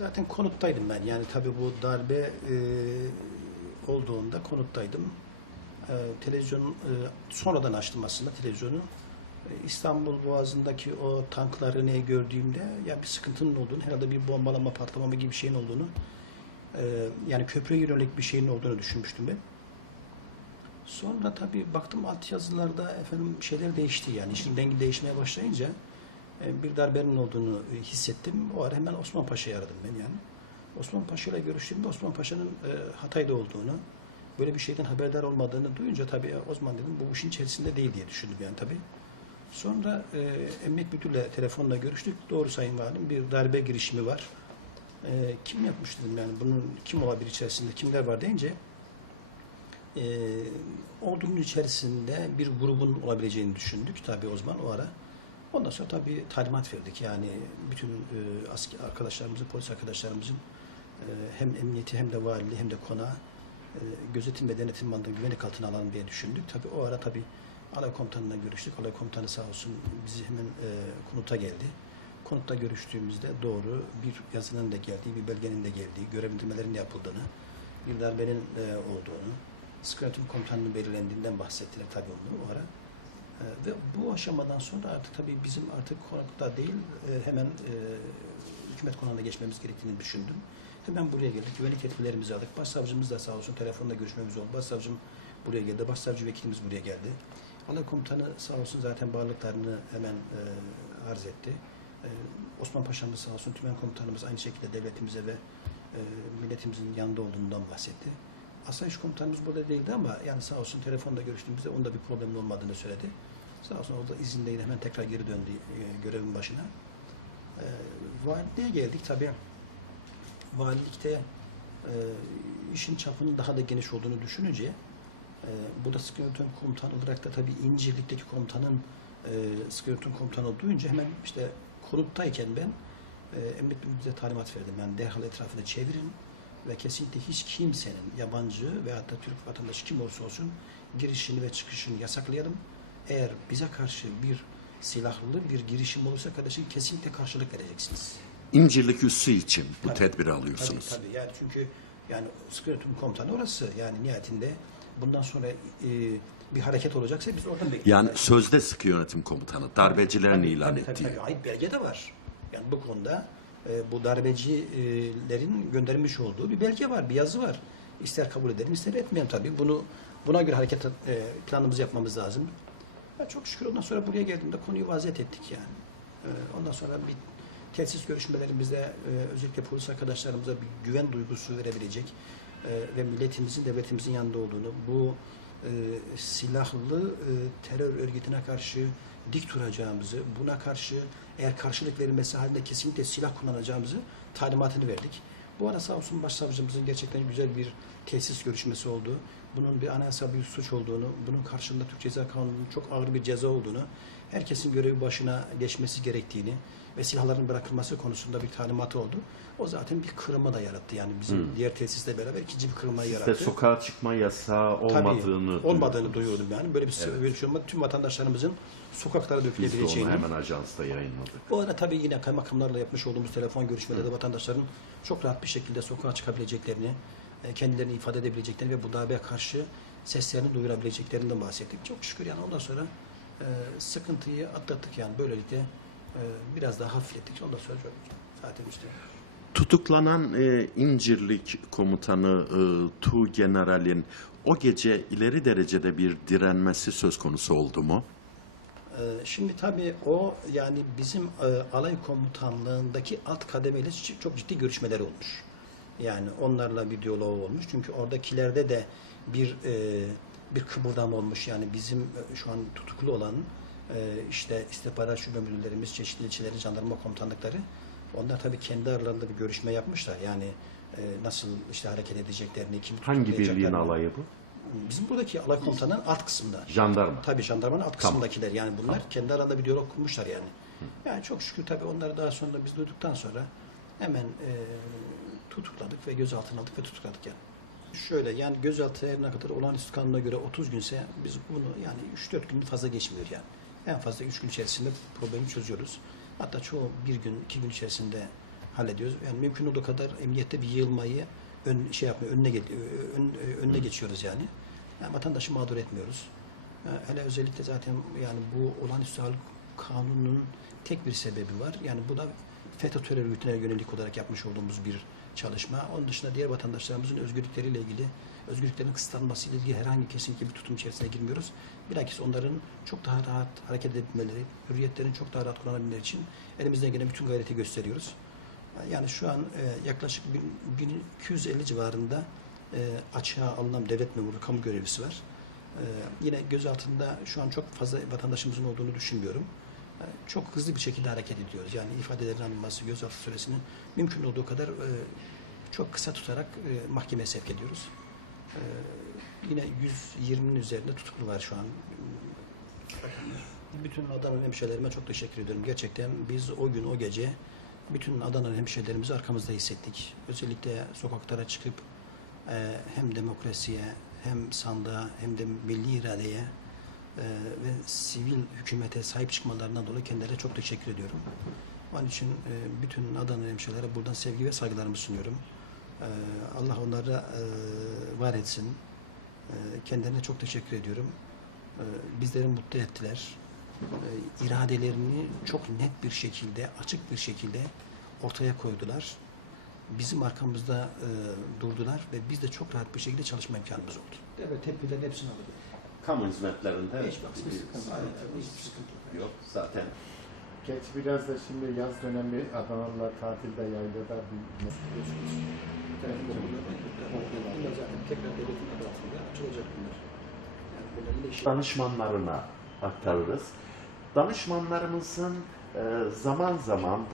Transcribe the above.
Zaten konuttaydım ben. Yani tabii bu darbe e, olduğunda konuttaydım. E, televizyon e, sonradan açtım aslında televizyonu. E, İstanbul Boğazı'ndaki o tankları ne gördüğümde ya bir sıkıntının olduğunu, herhalde bir bombalama, patlamama gibi bir şeyin olduğunu, e, yani köprüye yönelik bir şeyin olduğunu düşünmüştüm ben. Sonra tabii baktım alt yazılarda efendim şeyler değişti yani işin rengi değişmeye başlayınca bir darbenin olduğunu e, hissettim. O ara hemen Osman Paşa'yı aradım ben yani. Osman Paşa ile görüştüğümde Osman Paşa'nın e, Hatay'da olduğunu, böyle bir şeyden haberdar olmadığını duyunca tabii e, o zaman dedim bu işin içerisinde değil diye düşündüm yani tabii. Sonra e, Emniyet Müdürü'yle telefonla görüştük. Doğru Sayın Valim bir darbe girişimi var. E, kim yapmış dedim yani bunun kim olabilir içerisinde kimler var deyince e, ordunun içerisinde bir grubun olabileceğini düşündük tabii o zaman o ara. Ondan sonra tabii talimat verdik. Yani bütün e, asker arkadaşlarımızın, polis arkadaşlarımızın e, hem emniyeti hem de valiliği hem de konağı e, gözetim ve denetim bandını güvenlik altına alalım diye düşündük. Tabii o ara tabii alay komutanıyla görüştük. Alay komutanı sağ olsun bizi hemen e, konuta geldi. Konutta görüştüğümüzde doğru bir yazının da geldiği, bir belgenin de geldiği, görevlendirmelerin yapıldığını, bir darbenin e, olduğunu, Sıkıntım komutanının belirlendiğinden bahsettiler tabii onu o ara. E, ve bu aşamadan sonra artık tabii bizim artık konakta değil e, hemen e, hükümet konağına geçmemiz gerektiğini düşündüm. Hemen buraya geldik. Güvenlik tedbirlerimizi aldık. Başsavcımız da sağ olsun telefonla görüşmemiz oldu. Başsavcım buraya geldi. Başsavcı vekilimiz buraya geldi. Alay komutanı sağ olsun zaten bağlılıklarını hemen e, arz etti. E, Osman Paşa'mız sağ olsun tümen komutanımız aynı şekilde devletimize ve e, milletimizin yanında olduğundan bahsetti. Asayiş komutanımız burada değildi ama yani sağ olsun telefonda görüştüğümüzde onda bir problemin olmadığını söyledi. Sağ olsun orada izindeydi hemen tekrar geri döndü e, görevin başına. E, valiliğe geldik tabii. Valilikte e, işin çapının daha da geniş olduğunu düşününce e, bu da sıkı yönetim komutanı olarak da tabii İncirlik'teki komutanın e, yönetim komutanı duyunca hemen işte konuttayken ben e, emniyet müdürlüğüne talimat verdim. Yani derhal etrafını çevirin ve kesinlikle hiç kimsenin yabancı veya da Türk vatandaşı kim olursa olsun girişini ve çıkışını yasaklayalım. Eğer bize karşı bir silahlı bir girişim olursa kardeşim kesinlikle karşılık vereceksiniz. İncirlik üssü için bu Tabii. tedbiri alıyorsunuz. Tabii tabii yani çünkü yani yönetim komutanı orası yani nihayetinde bundan sonra e, bir hareket olacaksa biz oradan bekliyoruz. Yani sözde sıkı yönetim komutanı darbecilerin Tabii, ilan tabii, tabii, ettiği. tabii. Hayır, belge de var. Yani bu konuda e, bu darbecilerin göndermiş olduğu bir belge var, bir yazı var. İster kabul edelim, ister etmeyelim tabii. Bunu buna göre hareket e, planımızı yapmamız lazım. Ya çok şükür ondan sonra buraya geldiğimde konuyu vaziyet ettik yani. E, ondan sonra bir tesis görüşmelerimizde e, özellikle polis arkadaşlarımıza bir güven duygusu verebilecek ve milletimizin, devletimizin yanında olduğunu, bu silahlı terör örgütüne karşı dik duracağımızı, buna karşı eğer karşılık verilmesi halinde kesinlikle silah kullanacağımızı talimatını verdik. Bu ara sağ olsun başsavcımızın gerçekten güzel bir tesis görüşmesi oldu. Bunun bir anayasal bir suç olduğunu, bunun karşılığında Türk Ceza Kanunu'nun çok ağır bir ceza olduğunu, herkesin görevi başına geçmesi gerektiğini ve silahların bırakılması konusunda bir talimatı oldu. O zaten bir kırılma da yarattı. Yani bizim diğer tesisle beraber ikinci bir kırılmayı yarattı. sokağa çıkma yasağı olmadığını Tabii, olmadığını duyuyordum yani. Böyle bir, böyle bir şey olmadı. Tüm vatandaşlarımızın sokaklara Biz de onu dökülebileceğini. hemen ajansta yayınladık. Bu arada tabii yine kaymakamlarla yapmış olduğumuz telefon görüşmelerde vatandaşların çok rahat bir şekilde sokağa çıkabileceklerini, e, kendilerini ifade edebileceklerini ve bu darbeye karşı seslerini duyurabileceklerinden bahsettik. Çok şükür yani ondan sonra e, sıkıntıyı atlattık yani böylelikle biraz daha hafiflettik. Ondan sonra zaten işte Tutuklanan e, İncirlik komutanı e, Tu General'in o gece ileri derecede bir direnmesi söz konusu oldu mu? Ee, Şimdi tabii o yani bizim e, alay komutanlığındaki alt kademeyle çok ciddi görüşmeler olmuş. Yani onlarla bir diyalog olmuş. Çünkü oradakilerde de bir e, bir kıpırdama olmuş. Yani bizim e, şu an tutuklu olan işte istihbarat şube müdürlerimiz, çeşitli ilçelerin jandarma komutanlıkları onlar tabii kendi aralarında bir görüşme yapmışlar. Yani e, nasıl işte hareket edeceklerini, kim Hangi birliğin alayı bu? Bizim buradaki alay komutanının alt kısmında. Jandarma. Tabii jandarmanın alt Tamam. kısmındakiler yani bunlar kendi arasında bir diyalog kurmuşlar yani. Yani çok şükür tabii onları daha sonra biz duyduktan sonra hemen e, tutukladık ve gözaltına aldık ve tutukladık yani. Şöyle yani gözaltı her ne kadar olağanüstü kanuna göre 30 günse biz bunu yani 3-4 gün fazla geçmiyor yani. En fazla 3 gün içerisinde problemi çözüyoruz. Hatta çoğu bir gün, iki gün içerisinde hallediyoruz. Yani mümkün olduğu kadar emniyette bir yığılmayı ön, şey yapmıyor, önüne, ön, önüne geçiyoruz yani. yani. Vatandaşı mağdur etmiyoruz. Hele özellikle zaten yani bu olağanüstü hal kanunun tek bir sebebi var. Yani bu da FETÖ terör örgütüne yönelik olarak yapmış olduğumuz bir çalışma. Onun dışında diğer vatandaşlarımızın özgürlükleriyle ilgili, özgürlüklerin kısıtlanması ile ilgili herhangi kesinlikle bir tutum içerisine girmiyoruz. Bilakis onların çok daha rahat hareket edebilmeleri, hürriyetlerini çok daha rahat kullanabilmeleri için elimizden gelen bütün gayreti gösteriyoruz. Yani şu an e, yaklaşık bin- 1250 civarında e, açığa alınan devlet memuru, kamu görevlisi var. E, yine gözaltında şu an çok fazla vatandaşımızın olduğunu düşünmüyorum. Çok hızlı bir şekilde hareket ediyoruz. Yani ifadelerin alınması, gözaltı süresini mümkün olduğu kadar e, çok kısa tutarak e, mahkemeye sevk ediyoruz. E, yine 120'nin üzerinde tutuklu var şu an. Bütün Adana hemşehrilerime çok teşekkür ediyorum. Gerçekten biz o gün, o gece bütün Adana hemşehrilerimizi arkamızda hissettik. Özellikle sokaklara çıkıp e, hem demokrasiye, hem sandığa, hem de milli iradeye e, ve sivil hükümete sahip çıkmalarından dolayı kendilerine çok teşekkür ediyorum. Onun için e, bütün Adana hemşehrilere buradan sevgi ve saygılarımı sunuyorum. E, Allah onları e, var etsin. E, kendilerine çok teşekkür ediyorum. E, bizleri mutlu ettiler. E, iradelerini çok net bir şekilde, açık bir şekilde ortaya koydular. Bizim arkamızda e, durdular ve biz de çok rahat bir şekilde çalışma imkanımız oldu. Evet, tepkilerin hepsini aldık. Kamu hizmetlerinde hiçbir sıkıntı yok. Hiçbir sıkıntı yok. yok zaten. Geç biraz da şimdi yaz dönemi Adanalılar tatilde yaylada bir tekrar devletin adı altında açılacak bunlar. Danışmanlarına aktarırız. Danışmanlarımızın e, zaman zaman